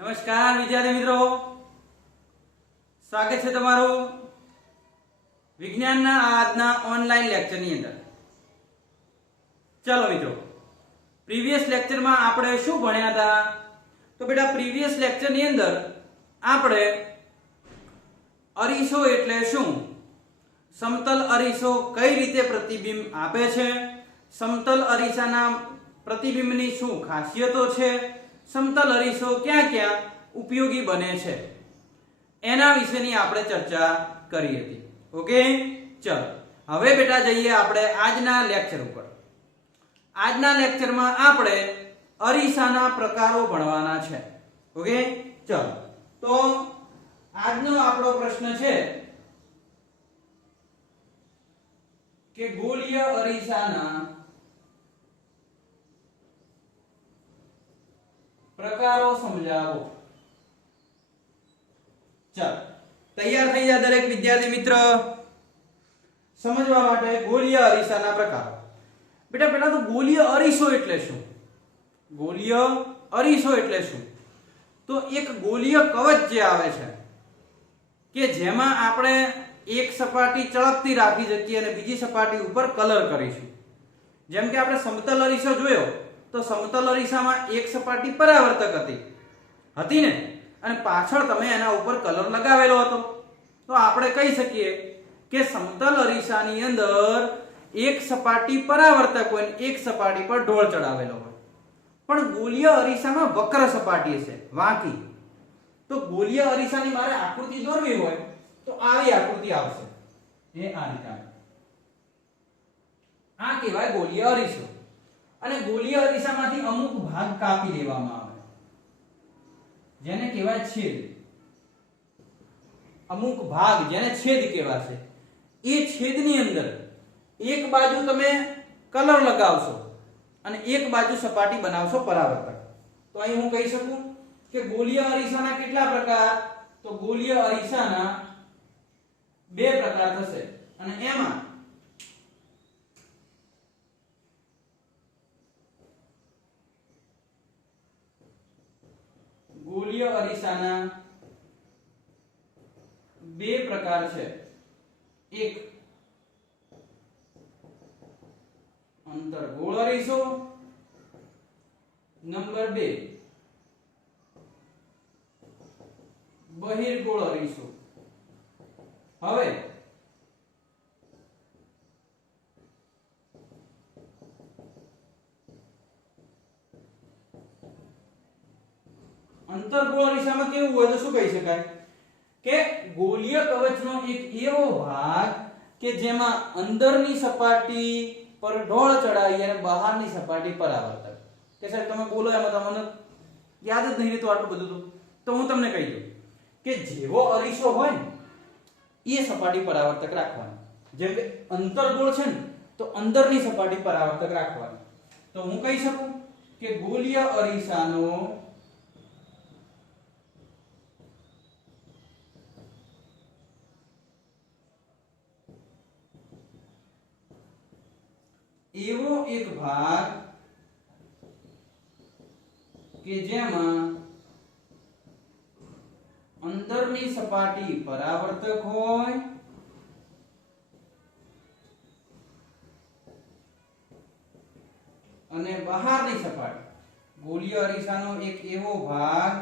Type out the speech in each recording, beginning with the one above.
નમસ્કાર વિદ્યાર્થી મિત્રો, સ્વાગત છે તમારું વિજ્ઞાનના આજના ઓનલાઈન લેક્ચરની અંદર. ચલો મિત્રો, પ્રીવિયસ લેક્ચરમાં આપણે શું ભણ્યા હતા? તો બેટા પ્રીવિયસ લેક્ચરની અંદર આપણે અરીસો એટલે શું, સમતલ અરીસો કઈ રીતે પ્રતિબિંબ આપે છે, સમતલ અરીસાના પ્રતિબિંબની શું ખાસિયતો છે, સમતલ અરીસો ક્યાં ક્યાં ઉપયોગી બને છે, એના વિશેની આપણે ચર્ચા કરી હતી. ઓકે, ચલો હવે બેટા જઈએ આપણે આજના લેક્ચર ઉપર. આજના લેક્ચરમાં આપણે અરીસાના પ્રકારો ભણવાના છે. ઓકે, ચલો તો આજનો આપણો પ્રશ્ન છે કે ગોળીય અરીસાના પ્રકારો સમજાવો. ચાલો તૈયાર થઈ જાય દરેક વિદ્યાર્થી મિત્ર સમજવા માટે ગોળીય અરીસાના પ્રકારો. બેટા પહેલા તો ગોળીય અરીસો એટલે શું? ગોળીય અરીસો એટલે શું? તો એક ગોળીય કવચ જે આવે છે કે જેમાં આપણે એક સપાટી ચળકતી રાખી શકીએ અને બીજી સપાટી ઉપર કલર કરીશું. જેમ કે આપણે સમતલ અરીસો જોયો તો સમતલ અરીસામાં એક સપાટી પરાવર્તક હતી ને, અને પાછળ તમે એના ઉપર કલર લગાવેલો હતો. તો આપણે કહી શકીએ કે સમતલ અરીસાની અંદર એક સપાટી પરાવર્તક હોય અને એક સપાટી પર ઢોળ ચડાવેલો હોય. પણ ગોળીય અરીસામાં વક્ર સપાટી છે, વાંકી. તો ગોળીય અરીસાની મારે આકૃતિ દોરવી હોય તો આવી આકૃતિ આવશે, એ આ રીતે. આ કહેવાય ગોળીય અરીસો. અને ગોળીય અરીસામાંથી અમુક ભાગ કાપી લેવામાં આવે જેને કહેવાય છેદ. અમુક ભાગ જેને છેદ કહેવાશે, એ છેદની અંદર એક બાજુ તમે કલર લગાવશો અને એક બાજુ સપાટી બનાવશો પરાવર્તક. તો અહીં હું કહી શકું કે ગોળીય અરીસાના કેટલા પ્રકાર? તો ગોળીય અરીસાના બે પ્રકાર થશે. અને એમાં ગોળીય અરીસાના બે પ્રકાર છે. એક અંતર્ગોળ અરીસો, નંબર 2 બહિર્ગોળ અરીસો. હવે અંતર્ગોળ અરીસામાં કેવું હોય તો શું કહી શકાય કે ગોળીય કવચનો એક એવો ભાગ કે જેમાં અંદરની સપાટી પર ઢોળ ચડાવી અને બહારની સપાટી પર આવર્તક. કે સાહેબ તમે બોલો એમાં તમને યાદ જ નહીં રહેતું આટલું બધું. તો હું તમને કહી દઉં કે જેવો અરીસો હોય ને એ સપાટી પર આવર્તક રાખવાની. જેમ કે અંતર્ગોળ છે ને તો અંદરની સપાટી પર આવર્તક રાખવાની. તો હું કહી શકું કે ગોળીય અરીસાનો એવો એક ભાગ કે જેમાં અંદરની સપાટી પરાવર્તક હોય અને બહારની સપાટી. ગોળીય અરીસાનો એક એવો ભાગ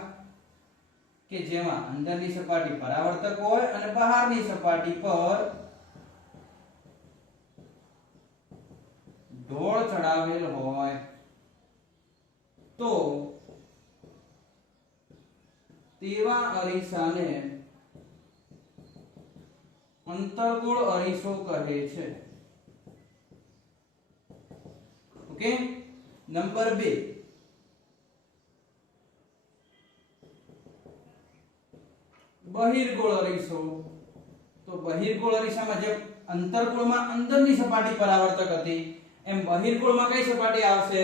કે જેમાં અંદરની સપાટી પરાવર્તક હોય અને બહારની સપાટી પર ઢોળ ચડાવેલ હોય. તો તેવા અરીસાને અંતર્ગોળ અરીસો કહે છે. ઓકે, નંબર 2 બહિર્ગોળ અરીસો. તો બહિર્ગોળ અરીસામાં જેમ અંતર્ગોળમાં અંદરની સપાટી પરાવર્તક હતી એમ બહિર્ગોળમાં કઈ સપાટી આવશે?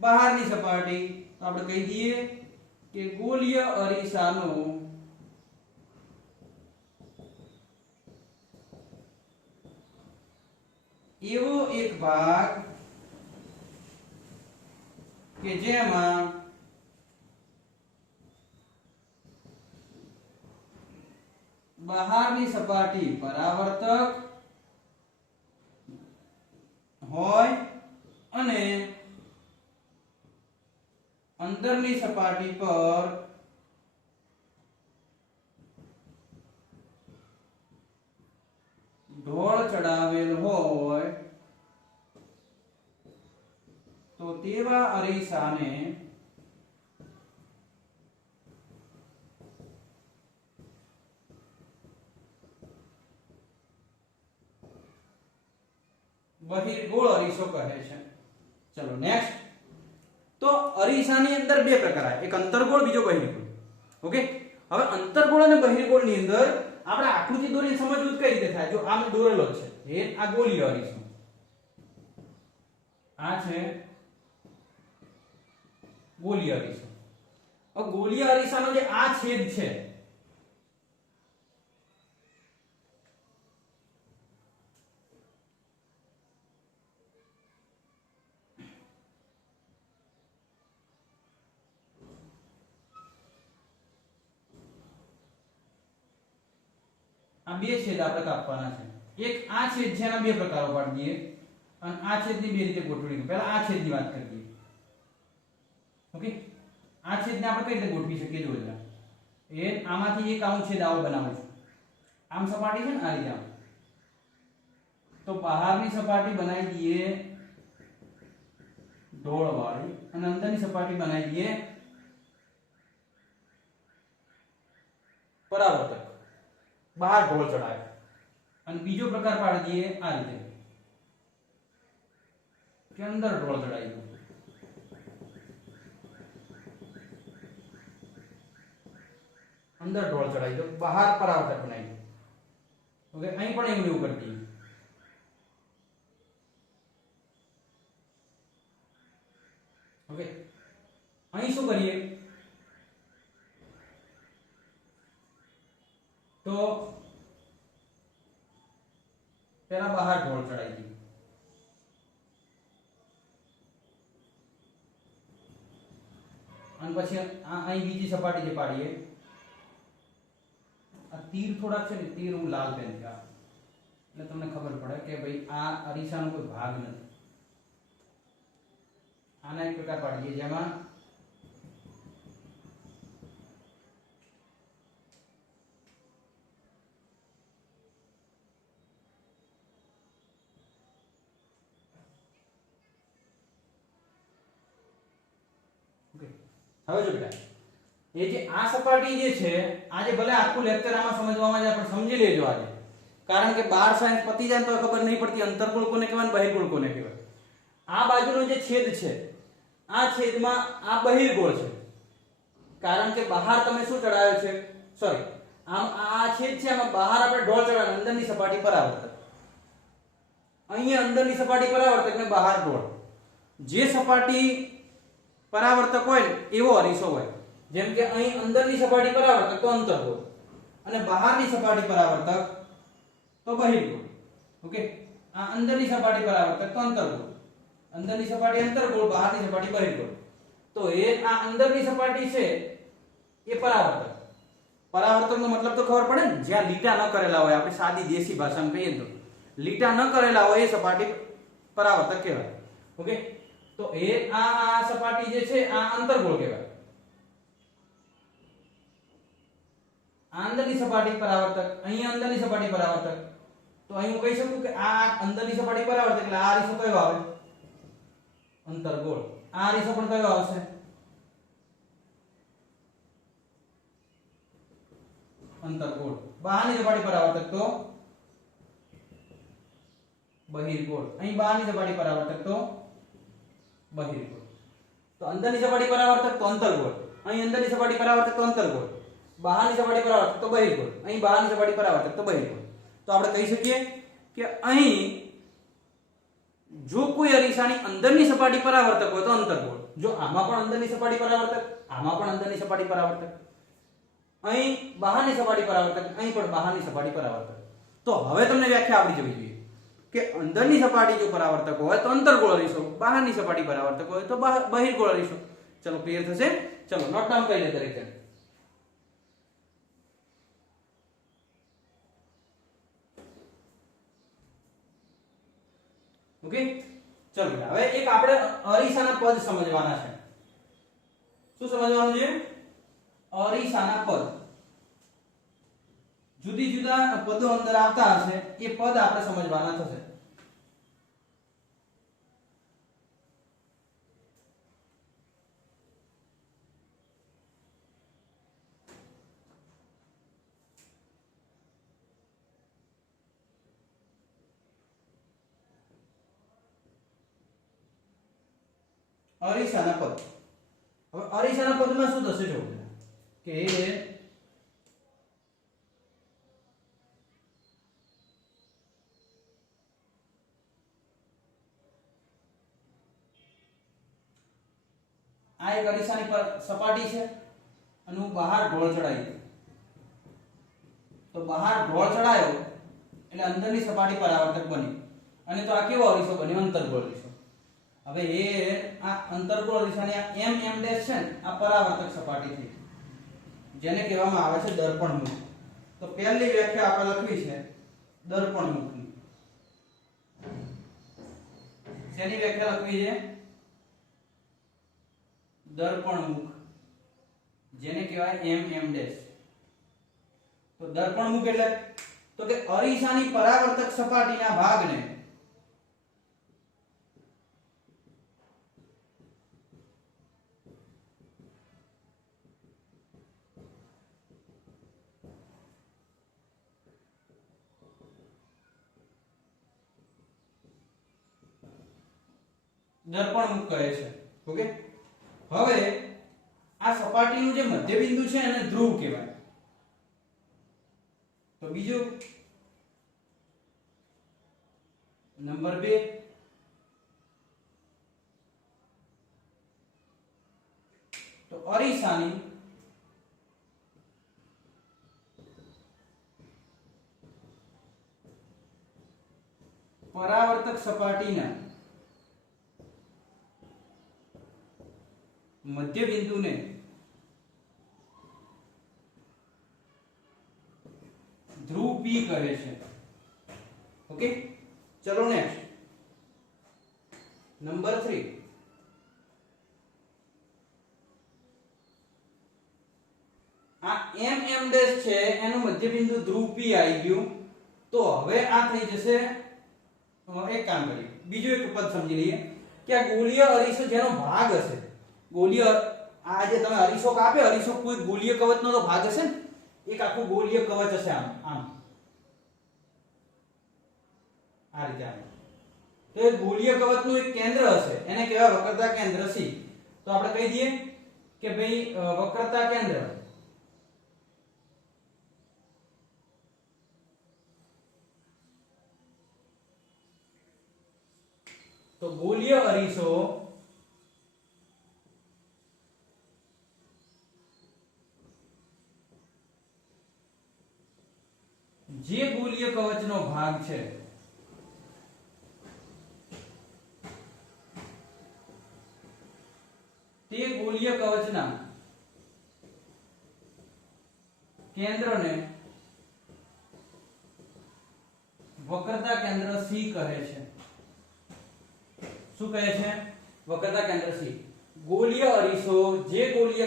બહારની સપાટી. તો આપણે કહી દઈએ કે ગોળીય અરીસાનો એવો એક ભાગ કે જેમાં બહારની સપાટી પરાવર્તક હોય અને અંદરની સપાટી પર ઢોળ ચડાવેલ હોય તો તેવા અરીસાને બહિર્ગોળ અરીસો કહે છે। ચલો નેક્સ્ટ। તો અરીસાની અંદર બે પ્રકાર આવે, એક અંતર્ગોળ, બીજો બહિર્ગોળ। ઓકે, હવે અંતર્ગોળ અને બહિર્ગોળની અંદર આપણે આકૃતિ દોરીને સમજવું કઈ રીતે થાય। જો આ મેં દોરેલો છે, એ આ ગોળીય અરીસો, આ છે ગોળીય અરીસો। હવે ગોળીય અરીસાનો જે આ છેદ છે, આ બે છેદ આપણે કાપવાના છે। એક આ છેદ છે, એના બે પ્રકારો પાડી દઈએ અને આ છેદની બે રીતે ગોઠવી। પહેલા આ છેદની વાત કરીએ। ઓકે, આ છેદને આપણે કઈ રીતે ગોઠવી શકીએ જો જરા। એ આમાંથી એક આવું છેદ આવો બનાવું છું, આમ સપાટી છે ને આ રીતે આમ, તો બહારની સપાટી બનાવી દઈએ ઢોળ વાળી અને અંદરની સપાટી બનાવી દઈએ પરાવર્તક, બહાર ઢોળ ચડાવે। અને બીજો પ્રકાર પાડી દઈએ આ રીતે કે અંદર ઢોળ ચડાવી દો, અંદર ઢોળ ચડાવી દો, બહાર પરાવર્તક બનાવી દો। ઓકે, અહીં પણ એવું કરી દઈએ। ઓકે, અહીં શું કરીએ તો પેલા બહાર ઢોળ ચડાવી દઈએ, અને પછી અહીં બીજી સપાટી જે પાડીએ, આ તીર થોડાક છે ને, તીર હું લાલ પેન થી એટલે તમને ખબર પડે કે ભાઈ આ અરીસાનો કોઈ ભાગ નથી। આના એક પ્રકાર પાડીએ જેમાં હવે જો બેટા, એ જે આ સપાટી જે છે, આજે ભલે આખું લેક્ચર આમાં સમજવામાં જાય, પણ સમજી લેજો આજે, કારણ કે 12 સાયન્સ પતી જાય તો ખબર નહીં પડતી અંતર્ગોળ કોને કહેવાય અને બહિર્ગોળ કોને કહેવાય। આ બાજુનો જે છેદ છે, આ છેદમાં આ બહિર્ગોળ છે, કારણ કે બહાર તમે શું ચડાવ્યો છે, સોરી, આમ આ છેદ છે, આમાં બહાર આપણે ઢોળ ચડાવ્યો, અંદરની સપાટી પરાવર્તક, અહીંયા અંદરની સપાટી પરાવર્તક ને બહાર ઢોળ। જે સપાટી પરાવર્તક હોય એવો અરીસો હોય, જેમ કે અહીં અંદરની સપાટી પરાવર્તક તો અંતર્ગોળ અને બહારની સપાટી પરાવર્તક તો બહિર્ગોળ। ઓકે, આ અંદરની સપાટી પરાવર્તક તો અંતર્ગોળ, અંદરની સપાટી અંતર્ગોળ, બહારની સપાટી બહિર્ગોળ। તો એ આ અંદરની સપાટી છે એ પરાવર્તક, પરાવર્તકનો મતલબ તો ખબર પડે ને, જ્યાં લીટા ન કરેલા હોય, આપણે સાદી દેશી ભાષામાં કહીએ તો લીટા ન કરેલા હોય એ સપાટી પરાવર્તક કહેવાય। ઓકે, તો એ આ સપાટી જે છે આ અંતર્ગોળ કહેવાય, આ અંદરની સપાટી પરાવર્તક, અહીં અંદરની સપાટી પરાવર્તક। તો અહીં હું કહી શકું કે આ અંદરની સપાટી પરાવર્તક એટલે આ અરીસો કયો આવે, અંતર્ગોળ। આ અરીસો પણ કયો આવશે, અંતર્ગોળ। બહારની સપાટી પરાવર્તક તો બહિર્ગોળ, અહીં બહારની સપાટી પરાવર્તક તો બહિર્ગોળ। તો અંદરની સપાટી પરાવર્તક તો અંતર્ગોળ, અહીં અંદરની સપાટી પરાવર્તક તો અંતર્ગોળ, બહારની સપાટી પરાવર્તક તો બહિર્ગોળ, અહીં બહારની સપાટી પરાવર્તક તો બહિર્ગોળ। તો આપણે કહી શકીએ કે અહીં જો કોઈ અરીસાની અંદરની સપાટી પરાવર્તક હોય તો અંતર્ગોળ, જો આમાં પણ અંદરની સપાટી પરાવર્તક, આમાં પણ અંદરની સપાટી પરાવર્તક, અહીં બહારની સપાટી પરાવર્તક, અહીં પણ બહારની સપાટી પરાવર્તક। તો હવે તમને વ્યાખ્યા આવડી જવી જોઈએ કે અંદરની સપાટી જો પરાવર્તક હોય તો અંતર્ગોળ અરીસો, બહારની સપાટી પરાવર્તક હોય તો બહિર્ગોળ અરીસો। ચલો ક્લિયર થશે? ચલો નોટ ડાઉન કરી લે દરેક જણ। ઓકે, ચલો બેટા હવે એક આપણે અરીસાના પદ સમજવાના છે. શું સમજવાનું છે? અરીસાના પદ. જુદી જુદા પદો અંદર આવતા હશે એ પદ આપણે સમજવાના થશે. અરીસાના પદ. હવે અરીસાના પદમાં શું થશે જો કે આ એક અરીસાની પર સપાટી છે અને હું બહાર ઢોળ ચડાવી દઉં તો બહાર ઢોળ ચડાયો એટલે અંદરની સપાટી પરાવર્તક બની અને તો આ કેવો અરીસો બન્યો? અંતર્ગોળ અરીસો. હવે એ આ અંતર્ગોળ અરીસાની આ એમ ડેશ છે ને આ પરાવર્તક સપાટી થઈ જેને કહેવામાં આવે છે દર્પણ મુખ. તો પહેલી વ્યાખ્યા આપણે લખવી છે દર્પણ મુખની. શેની વ્યાખ્યા લખવી છે? દર્પણ મુખ, જેને કહેવાય એમ ડેશ. તો દર્પણ મુખ એટલે તો કે અરીસાની પરાવર્તક સપાટીના ભાગને દર્પણ મુખ કહે છે. ઓકે, હવે આ સપાટીનું જે મધ્ય બિંદુ છે એને ધ્રુવ કહેવાય. તો બીજું નંબર 2 તો અરીસાની પરાવર્તક સપાટીના મધ્ય બિંદુને ધ્રુવ P કહે છે. ઓકે, ચલો નેક્સ્ટ નંબર 3 આ એમ ડેશ છે એનું મધ્ય બિંદુ ધ્રુવ P આવી ગયું. તો હવે આ થઈ જશે એક કામ કરીએ, બીજું એક પદ સમજી લઈએ કે આ ગોળીય અરીસો જેનો ભાગ હશે, ગોળીય આ જે તમે અરીસો કાપે, અરીસો કોઈ ગોળીય કવચનો તો ભાગ હશે ને, એક આખું ગોળીય કવચ હશે આમ આમ આ રીતે આમ. તો એ ગોળીય કવચનું એક કેન્દ્ર હશે એને કહેવાય વક્રતા કેન્દ્ર C. તો આપણે કહી દઈએ કે ભાઈ વક્રતા કેન્દ્ર તો ગોળીય અરીસો જે ગોળીય કવચનો ભાગ છે તે ગોળીય કવચના કેન્દ્રને વક્રતા કેન્દ્ર C કહે છે. શું કહે છે? વક્રતા કેન્દ્ર C. ગોળીય અરીસો જે ગોળીય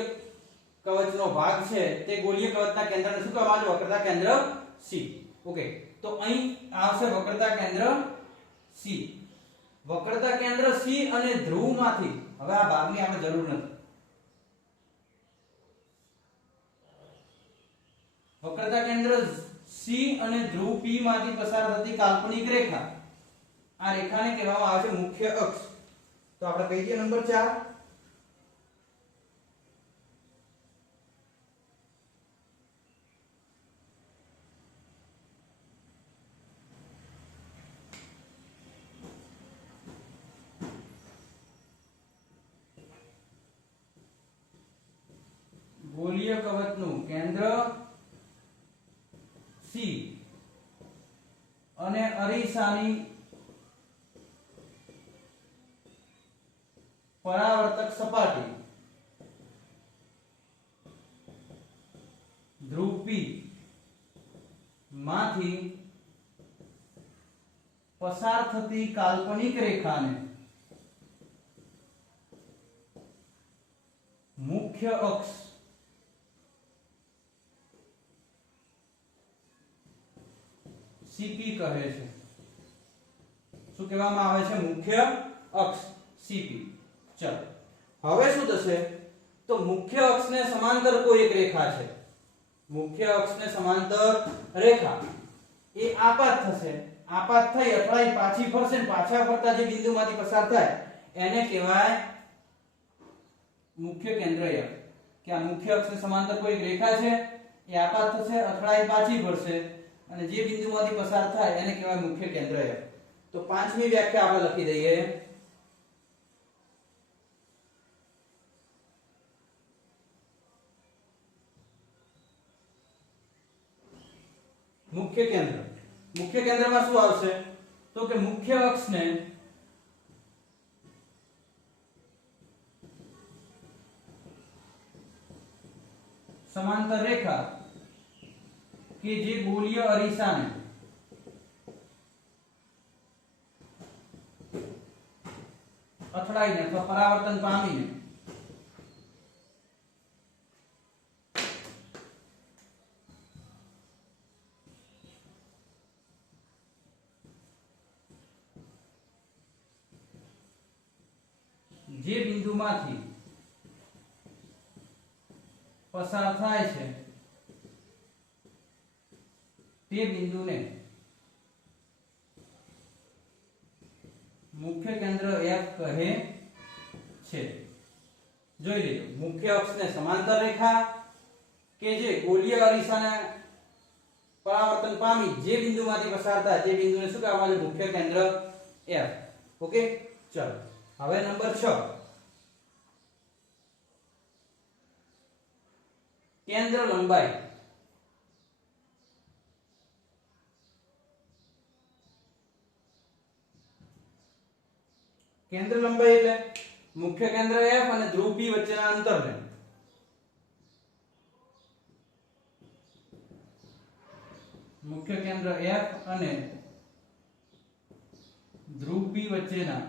કવચનો ભાગ છે તે ગોળીય કવચના કેન્દ્રને શું કહેવામાં આવે? વક્રતા કેન્દ્ર C. ઓકે, તો અહીં આવશે વક્રતા કેન્દ્ર C. વક્રતા કેન્દ્ર C અને ધ્રુવમાંથી હવે આ ભાગની આપણે જરૂર નથી. વક્રતા કેન્દ્ર C અને ધ્રુવ P માંથી પસાર થતી કાલ્પનિક રેખા, આ રેખાને કહેવામાં આવે છે મુખ્ય અક્ષ. તો આપણે કહી દઈએ નંબર 4 ગોળીય કવચનું કેન્દ્ર C અને અરીસાની પરાવર્તક સપાટી ધ્રુવ P માંથી પસાર થતી કાલ્પનિક રેખાને મુખ્ય અક્ષ CP કહે છે. શું કહેવામાં આવે છે? મુખ્ય અક્ષ CP. ચલો હવે શું થશે? તો મુખ્ય અક્ષને સમાંતર કોઈ એક રેખા છે. મુખ્ય અક્ષને સમાંતર રેખા એ આપાત થશે. આપાત થઈ અથડાઈ પાછી ફરશે ને પાછા ફરતા જે બિંદુમાંથી પસાર થાય એને કહેવાય મુખ્ય કેન્દ્ર F. કે આ મુખ્ય અક્ષને સમાંતર કોઈ એક રેખા છે, એ આપાત થશે, અથડાઈ પાછી ફરશે અને જે બિંદુમાંથી પસાર થાય એને કહેવાય મુખ્ય કેન્દ્ર F. તો પાંચમી વ્યાખ્યા આપણે લખી દઈએ. મુખ્ય કેન્દ્ર. મુખ્ય કેન્દ્રમાં શું આવશે? તો કે મુખ્ય અક્ષને સમાંતર રેખા કે જે ગોળીય અરીસાને અથડાઈને અથવા પરાવર્તન પામીને જે બિંદુમાંથી પસાર થાય છે તે બિંદુને મુખ્ય કેન્દ્ર F કહે છે. જોઈ લેજો, મુખ્ય અક્ષને સમાંતર રેખા કે જે ગોળીય અરીસાને પરાવર્તન પામી જે બિંદુમાંથી પસાર થાય તે બિંદુને શું કહેવામાં આવે? મુખ્ય કેન્દ્ર F. ઓકે, ચલો હવે નંબર 6, કેન્દ્ર લંબાઈ. કેન્દ્ર લંબાઈ એટલે મુખ્ય કેન્દ્ર F અને ધ્રુવ P વચ્ચેના અંતરને મુખ્ય કેન્દ્ર F અને ધ્રુવ P વચ્ચેના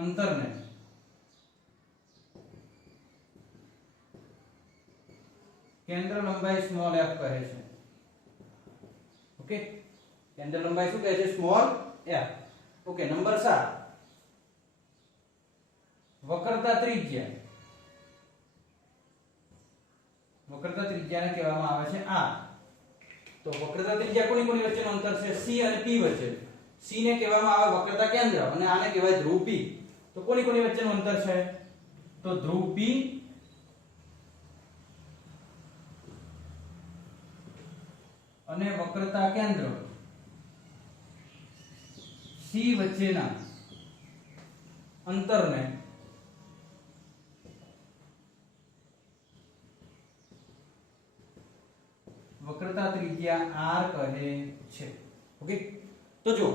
અંતરને કેન્દ્ર લંબાઈ સ્મોલ f કહે છે. ઓકે, કેન્દ્ર લંબાઈ શું કહે છે? Small f. ઓકે, નંબર 7, વક્રતા ત્રિજ્યા. વક્રતા ત્રિજ્યાને કહેવામાં આવે છે r. તો વક્રતા ત્રિજ્યા કોની કોની વચ્ચેનું અંતર છે? c અને p વચ્ચે. c ને કહેવામાં આવે વક્રતા કેન્દ્ર અને આને કહેવાય ધ્રુવ p. તો કોની કોની વચ્ચેનું અંતર છે? તો ધ્રુવ p અને વક્રતા કેન્દ્ર C વચ્ચેના અંતરને વક્રતા ત્રિજ્યા r કહે છે. ઓકે, તો જો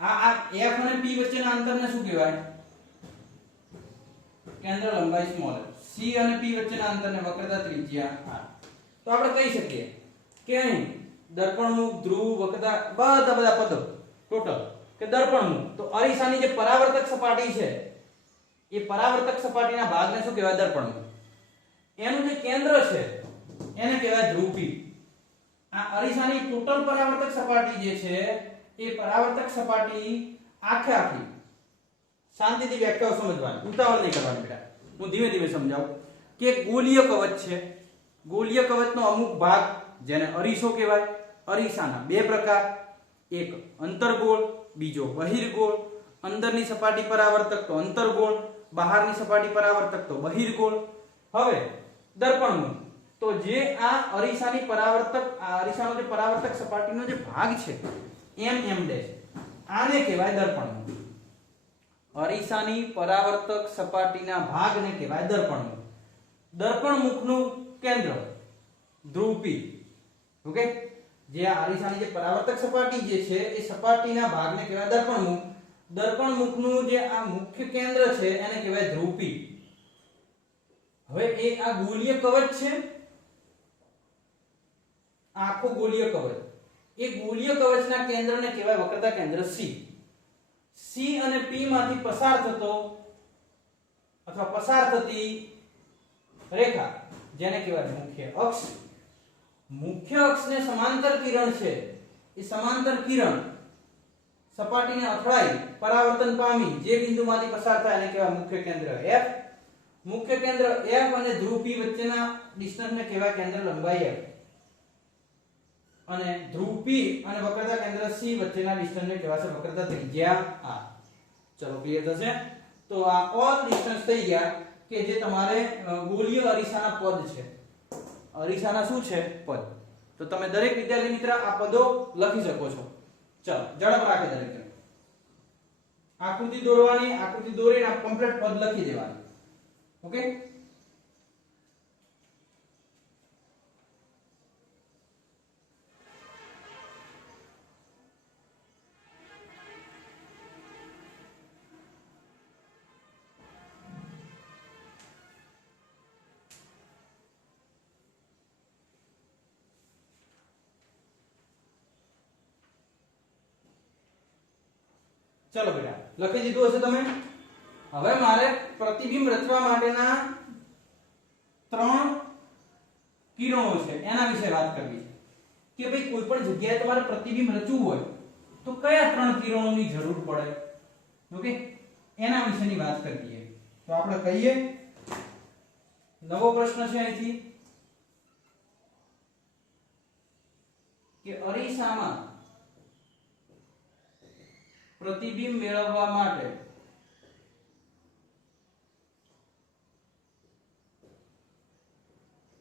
આ f અને p વચ્ચેના અંતરને શું કહેવાય? કેન્દ્ર લંબાઈ સ્મોલ f. c અને p વચ્ચેના અંતરને વક્રતા ત્રિજ્યા r. તો આપણે કહી શકીએ કે અહીં દર્પણમુખ, ધ્રુવ, વક્રતા બધા પદો ટોટલ કે દર્પણમુખ, તો અરીસાની જે પરાવર્તક સપાટી છે એ પરાવર્તક સપાટીના ભાગને શું કહેવાય? દર્પણમુખ. એનું જે કેન્દ્ર છે એને કહેવાય ધ્રુવ P. આ અરીસાની ટોટલ પરાવર્તક સપાટી જે છે એ પરાવર્તક સપાટી આખી શાંતિથી વ્યાખ્યાઓ સમજવાની, ઉતાવળ નહીં કરવાની બેટા. હું ધીમે ધીમે સમજાવું કે ગોળીય કવચ છે. ગોળીય કવચનો અમુક ભાગ જેને અરીસો કહેવાય. અરીસાના બે પ્રકાર, એક અંતર્ગોળ, બીજો બહિર્ગોળ. અંદરની સપાટી પરાવર્તક તો અંતર્ગોળ, બહારની સપાટી પરાવર્તક તો બહિર્ગોળ. હવે દર્પણમુખ, તો જે આ અરીસાની પરાવર્તક, આ અરીસાનો જે પરાવર્તક સપાટીનો જે ભાગ છે m ડેશ, આને કહેવાય દર્પણમુખ. અરીસાની પરાવર્તક સપાટીના ભાગને કહેવાય દર્પણમુખ. દર્પણમુખનું કેન્દ્ર ધ્રુવ P. ઓકે, જે આ અરીસાની જે પરાવર્તક સપાટી જે છે એ સપાટીના ભાગને કહેવાય દર્પણમુખ. દર્પણમુખનું જે આ મુખ્ય કેન્દ્ર છે એને કહેવાય ધ્રુવ P. હવે એ આ ગોળીય કવચ છે, આખો ગોળીય કવચ, એ ગોળીય કવચના કેન્દ્રને કહેવાય વક્રતા કેન્દ્ર સી. સી અને પી માંથી પસાર થતો અથવા પસાર થતી રેખા જેને કહેવાય મુખ્ય અક્ષ. મુખ્ય અક્ષને સમાંતર કિરણ છે એ સમાંતર કિરણ સપાટીને અથડાઈ પરાવર્તન પામી જે બિંદુમાંથી પસાર થાય એને કહેવાય મુખ્ય કેન્દ્ર F. મુખ્ય કેન્દ્ર F અને ધ્રુવ P વચ્ચેના ડિસ્ટન્સને કહેવાય કેન્દ્ર લંબાઈ F. અને ધ્રુવ P અને વક્રતા કેન્દ્ર C વચ્ચેના ડિસ્ટન્સને કહેવાય છે વક્રતા ત્રિજ્યા R. ચલો ક્લિયર થશે. તો આ ઓલ ડિસ્ટન્સ થઈ ગયા કે જે તમારે ગોળીય અરીસાના પદ છે. અરીસાના શું છે? પદ. તો તમે દરેક વિદ્યાર્થી મિત્ર આ પદો લખી શકો છો. ચલો ઝડપ રાખે દરેક જણ. આકૃતિ દોરવાની, આકૃતિ દોરીને આ કમ્પ્લીટ પદ લખી દેવાનું. ઓકે. ચલો બેટા લખી દીધું હશે તમે. હવે મારે પ્રતિબિંબ રચવા માટેના 3 કિરણો છે એના વિશે વાત કરવી છે કે ભાઈ કોઈ પણ જગ્યાએ તમારે પ્રતિબિંબ રચવું હોય તો કયા 3 કિરણોની જરૂર પડે. ઓકે, એના વિશેની વાત કરીએ. તો આપણે કહીએ નવો પ્રશ્ન છે અહીંથી કે અરીસામાં પ્રતિબિંબ મેળવવા માટે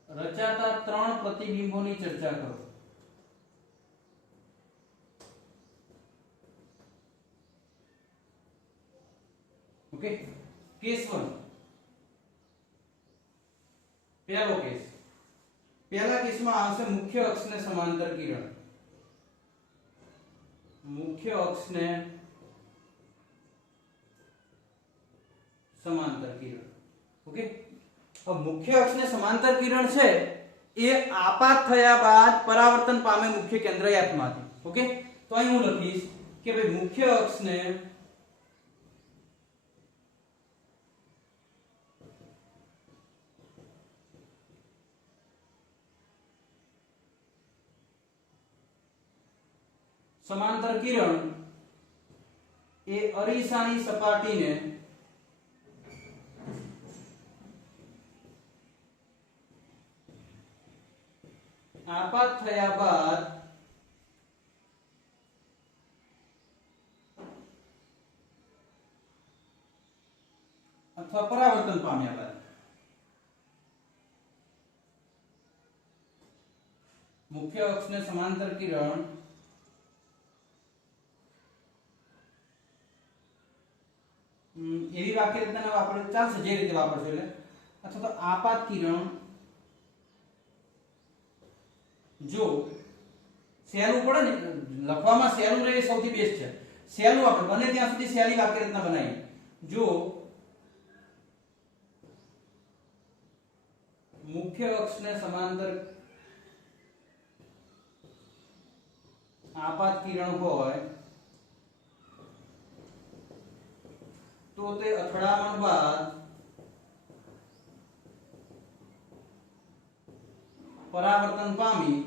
રચાતા 3 પ્રતિબિંબોની ચર્ચા કરો. Okay, case 1. પહેલો કેસ. પહેલા કેસમાં આવશે મુખ્ય અક્ષને સમાંતર કિરણ. મુખ્ય અક્ષને સમાંતર કિરણ. ઓકે, अब मुख्य अक्ष ने समांतर किरण છે એ આપાત થયા બાદ પરાવર્તન પામે મુખ્ય કેન્દ્ર F માંથી. ઓકે, તો અહીં હું લખીશ કે ભાઈ મુખ્ય અક્ષ ને સમાંતર કિરણ એ અરીસાની સપાટીને આપાત થયા બાદ અથવા પરાવર્તન પામ્યા બાદ મુખ્ય અક્ષને સમાંતર કિરણ એવી વાક્ય રચના વાપરો ચાલશે જે રીતે વાપરશો એટલે, અથવા તો આપાત કિરણ જો સહેલું પડે ને લખવામાં સહેલું રહે સૌથી બેસ્ટ છે. સહેલું આપણે બને ત્યાં સુધી સહેલી વાક્ય રચના બનાવીએ. જો મુખ્ય અક્ષને સમાંતર આપાત કિરણ હોય તો તે અથડામણ બાદ પરાવર્તન પામી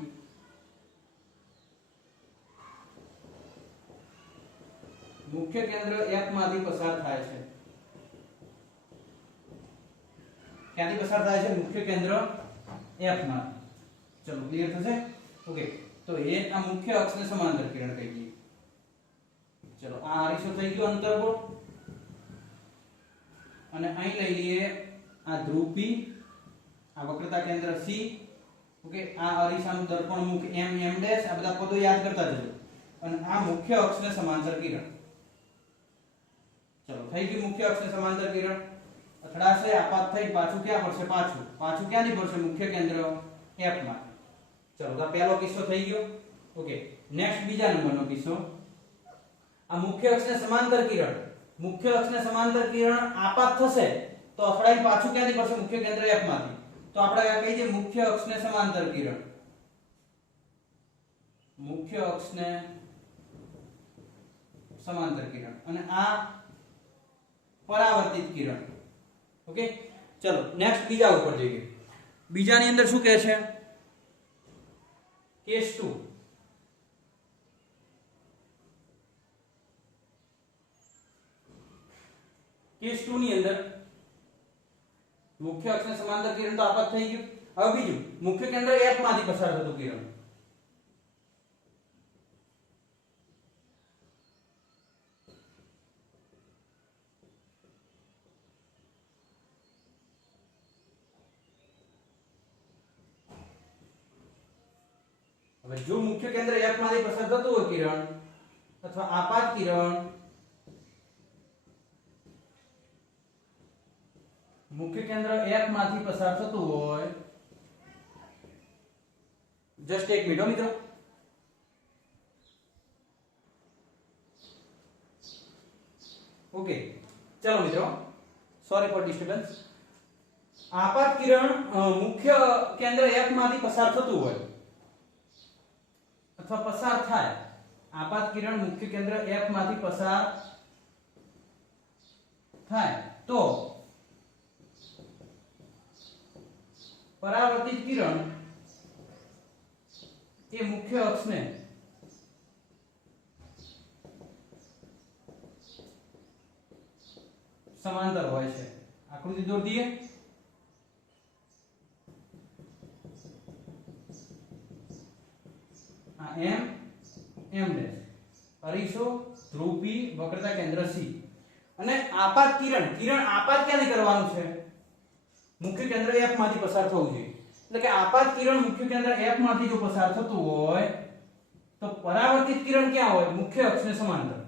મુખ્ય કેન્દ્ર F માંથી પસાર થાય છે. ક્યાંથી પસાર થાય છે? મુખ્ય કેન્દ્ર F માંથી. ચલો ક્લિયર થશે. ઓકે, તો એ આ મુખ્ય અક્ષને સમાંતર કિરણ કહી દઈએ. ચલો આ અરીસો થઈ ગયો અંતર્ગોળ અને અહીં લઈ લઈએ આ ધ્રુવ P, આ વક્રતા કેન્દ્ર C. ઓકે, આ અરીસાનું દર્પણ મુખ M M' આ બધા પદો યાદ કરતા જજો. અને આ મુખ્ય અક્ષને સમાંતર કિરણ. ચલો થઈ ગયું મુખ્ય અક્ષને સમાંતર કિરણ. અથડાશે, આપાત થઈ પાછું ક્યાં પડશે? પાછું ક્યાંથી પડશે? મુખ્ય કેન્દ્ર F માં. ચલો તો પહેલો કિસ્સો થઈ ગયો. ઓકે, નેક્સ્ટ બીજા નંબરનો કિસ્સો. આ મુખ્ય અક્ષને સમાંતર કિરણ, મુખ્ય અક્ષને સમાંતર કિરણ આપાત થશે તો અથડાઈ પાછું ક્યાંથી પડશે? મુખ્ય કેન્દ્ર F માંથી. તો આપણે આ કહી દઈએ મુખ્ય અક્ષને સમાંતર કિરણ. મુખ્ય અક્ષને સમાંતર કિરણ અને આ પરાવર્તિત કિરણ. ઓકે, ચલો નેક્સ્ટ બીજા ઉપર જઈએ. બીજાની અંદર શું કહે છે? કેસ 2. કેસ 2 ની અંદર મુખ્ય અક્ષને સમાંતર કિરણ તો આપાત થઈ ગયું. હવે બીજું, મુખ્ય કેન્દ્ર F માંથી પસાર થતું કિરણ. હવે જો મુખ્ય કેન્દ્ર F માંથી પસાર થતું હોય કિરણ અથવા આપાત કિરણ, મુખ્ય કેન્દ્ર F માંથી પસાર થતું હોય, જસ્ટ એક મિનિટ મિત્રો. ઓકે, ચલો મિત્રો, સોરી ફોર ડિસ્ટર્બન્સ. આપાત કિરણ મુખ્ય કેન્દ્ર F માંથી પસાર થતું હોય અથવા પસાર થાય, આપાત કિરણ મુખ્ય કેન્દ્ર F માંથી પસાર થાય તો પરાવર્તિત કિરણ એ મુખ્ય અક્ષને સમાંતર હોય છે. આકૃતિ દોરી દઈએ. આ M ડેશ અરીસો, ધ્રુવ P, વક્રતા કેન્દ્ર C. અને આપાત કિરણ આપાત ક્યાંથી કરવાનું છે? મુખ્ય કેન્દ્ર F માંથી પસાર થવું જોઈએ. એટલે કે આપાત કિરણ મુખ્ય કેન્દ્ર F માંથી જો પસાર થતું હોય તો પરાવર્તિત કિરણ ક્યાં હોય? મુખ્ય અક્ષને સમાંતર.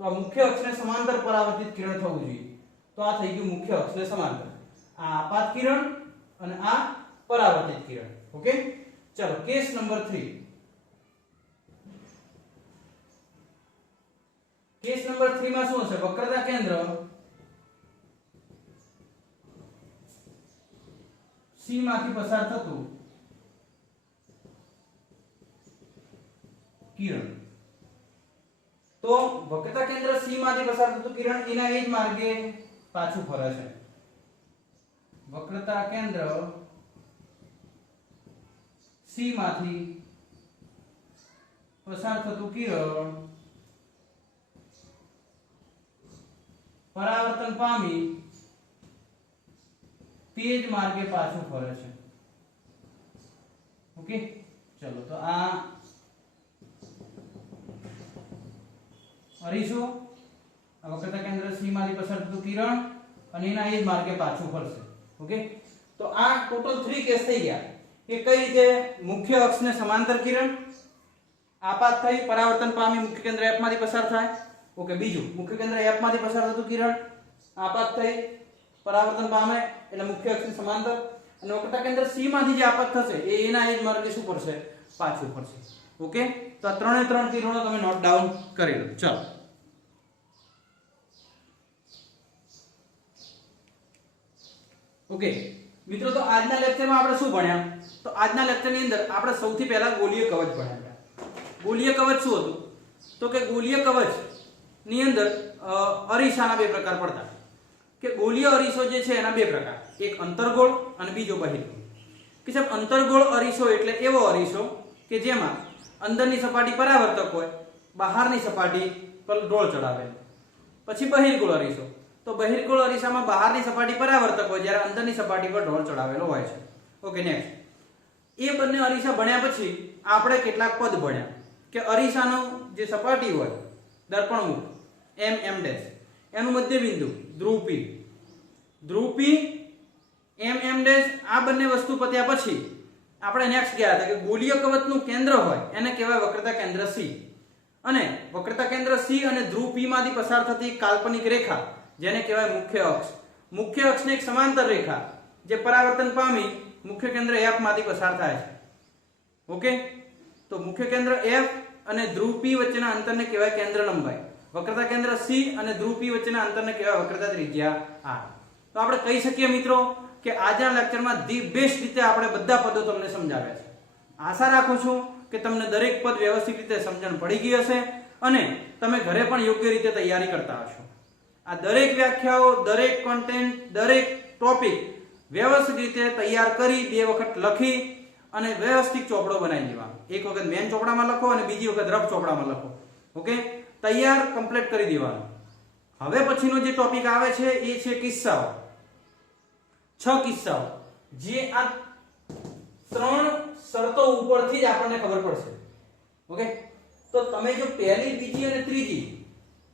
તો આ મુખ્ય અક્ષને સમાંતર પરાવર્તિત કિરણ થવું જોઈએ. તો આ થઈ ગયું મુખ્ય અક્ષને સમાંતર. આ આપાત કિરણ અને આ પરાવર્તિત કિરણ. ઓકે, ચલો કેસ નંબર 3. કેસ નંબર 3 માં શું હશે? વક્રતા કેન્દ્ર C માંથી પસાર થતું કિરણ. તો વક્રતા કેન્દ્ર C માંથી પસાર થતું કિરણ એના એ જ માર્ગે પાછું ફરે છે. વક્રતા કેન્દ્ર C માંથી પસાર થતું કિરણ પરાવર્તન પામી તે જ માર્ગે પાછું ફરે છે. ઓકે, ચલો તો આ અરીસો, આ વક્રતા કેન્દ્ર C માંથી પસાર થતું કિરણ અને એના એ જ માર્ગે પાછું ફરશે. ઓકે, તો આ ટોટલ 3 કેસ થઈ ગયા કે કઈ રીતે મુખ્ય અક્ષને સમાંતર કિરણ આપાત થઈ પરાવર્તન પામી મુખ્ય કેન્દ્ર F માંથી પસાર થાય. ઓકે, બીજું મુખ્ય કેન્દ્ર F માંથી પસાર થતું કિરણ આપાત થઈ પરાવર્તન પામે એટલે મુખ્ય અક્ષની સમાંતર, અને વક્રતા કેન્દ્ર C માંથી જે આપાત થશે એ એના એ જ માર્ગે શું કરશે? પાછું ફરશે. ઓકે, તો આ ત્રણે ત્રણ કિરણો તમે નોટ ડાઉન કરી લો. ચાલો, ઓકે મિત્રો, તો આજના લેક્ચરમાં આપણે શું ભણ્યા? તો આજના લેક્ચરની અંદર આપણે સૌથી પહેલા ગોલીય કવચ ભણ્યા. ગોલીય કવચ શું હતું? તો કે ગોલીય કવચ ની અંદર અરીસાના બે પ્રકાર પડતા. કે ગોલીય અરીસો જે છે એના બે પ્રકાર, એક અંતર્ગોળ અને બીજો બહિર્ગોળ. કે સાહેબ અંતર્ગોળ અરીસો એટલે એવો અરીસો કે જેમાં અંદરની સપાટી પરાવર્તક હોય, બહારની સપાટી પર ઢોળ ચડાવેલ. પછી બહિર્ગોળ અરીસો, તો બહિર્ગોળ અરીસામાં બહારની સપાટી પરાવર્તક હોય જ્યારે અંદરની સપાટી પર ઢોળ ચડાવેલો હોય છે. Okay, next. એ બંને અરીસા ભણ્યા પછી આપણે કેટલાક પદ ભણ્યા કે અરીસાનો જે સપાટી હોય દર્પણમુખ M ડેશ, એનું મધ્ય બિંદુ ધ્રુવ P, M ડેશ, આ બંને વસ્તુ પત્યા પછી આપણે નેક્સ્ટ ગયા હતા કે ગોલીય કવચનું કેન્દ્ર હોય એને કહેવાય વક્રતા કેન્દ્ર C. અને વક્રતા કેન્દ્ર C અને ધ્રુવ P માંથી પસાર થતી કાલ્પનિક રેખા જેને કહેવાય મુખ્ય અક્ષ. મુખ્ય અક્ષને એક સમાંતર રેખા જે પરાવર્તન પામી મુખ્ય કેન્દ્ર F માંથી પસાર થાય છે. ઓકે, તો મુખ્ય કેન્દ્ર F અને ધ્રુવ P વચ્ચેના અંતરને કહેવાય કેન્દ્ર લંબાઈ. વક્રતા કેન્દ્ર C અને ધ્રુવ P વચ્ચેના અંતરને કહેવાય વક્રતા ત્રિજ્યા R. તો આપણે કહી શકીએ મિત્રો કે આજના લેક્ચરમાં ધી બેસ્ટ રીતે આપણે બધા પદો તમને સમજાવ્યા છે. આશા રાખું છું કે તમને દરેક પદ વ્યવસ્થિત રીતે સમજણ પડી ગઈ હશે અને તમે ઘરે પણ યોગ્ય રીતે તૈયારી કરતા હશો. આ દરેક વ્યાખ્યાઓ, દરેક કન્ટેન્ટ, દરેક ટોપિક વ્યવસ્થિત રીતે તૈયાર કરી 2 વખત લખી અને વ્યવસ્થિત ચોપડો બનાવી દેવાનો. એક વખત મેન ચોપડામાં લખો અને બીજી વખત રફ ચોપડામાં લખો. ઓકે, તૈયાર કમ્પ્લીટ કરી દેવાનું. હવે પછીનો જે ટોપિક આવે છે એ છે કિસ્સાઓ. 6 કિસ્સાઓ જે આ 3 શરતો ઉપરથી જ આપણને ખબર પડશે. ઓકે, તો તમે જો પહેલી, બીજી અને ત્રીજી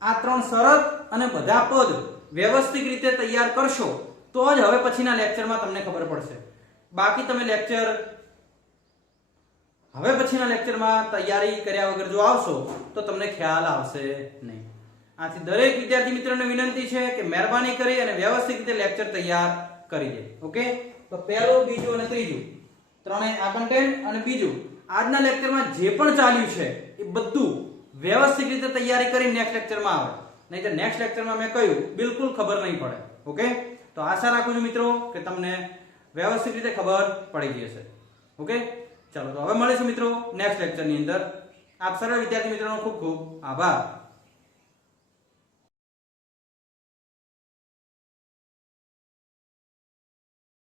આ 3 શરત અને બધા પદ વ્યવસ્થિત રીતે તૈયાર કરશો તો જ હવે પછીના લેક્ચરમાં તમને ખબર પડશે. બાકી તમે હવે પછીના લેક્ચરમાં તૈયારી કર્યા વગર જો આવશો તો તમને ખ્યાલ આવશે નહીં. આથી દરેક વિદ્યાર્થી મિત્રોને વિનંતી છે કે મહેરબાની કરી અને વ્યવસ્થિત રીતે લેક્ચર તૈયાર કરી દે. ઓકે, તો પહેલું, બીજું અને ત્રીજું ત્રણેય આ કન્ટેન્ટ અને બીજું આજના લેક્ચરમાં જે પણ ચાલ્યું છે એ બધું વ્યવસ્થિત રીતે તૈયારી કરી નેક્સ્ટ લેક્ચરમાં આવે. નહીંતર નેક્સ્ટ લેક્ચરમાં મેં કહ્યું બિલકુલ ખબર નહીં પડે. ઓકે, તો આશા રાખું છું મિત્રો કે તમને વ્યવસ્થિત રીતે ખબર પડી ગઈ હશે. ઓકે, ચાલો તો હવે મળીશું મિત્રો નેક્સ્ટ લેક્ચરની અંદર. આપ સર્વ વિદ્યાર્થી મિત્રોનો ખૂબ ખૂબ આભાર.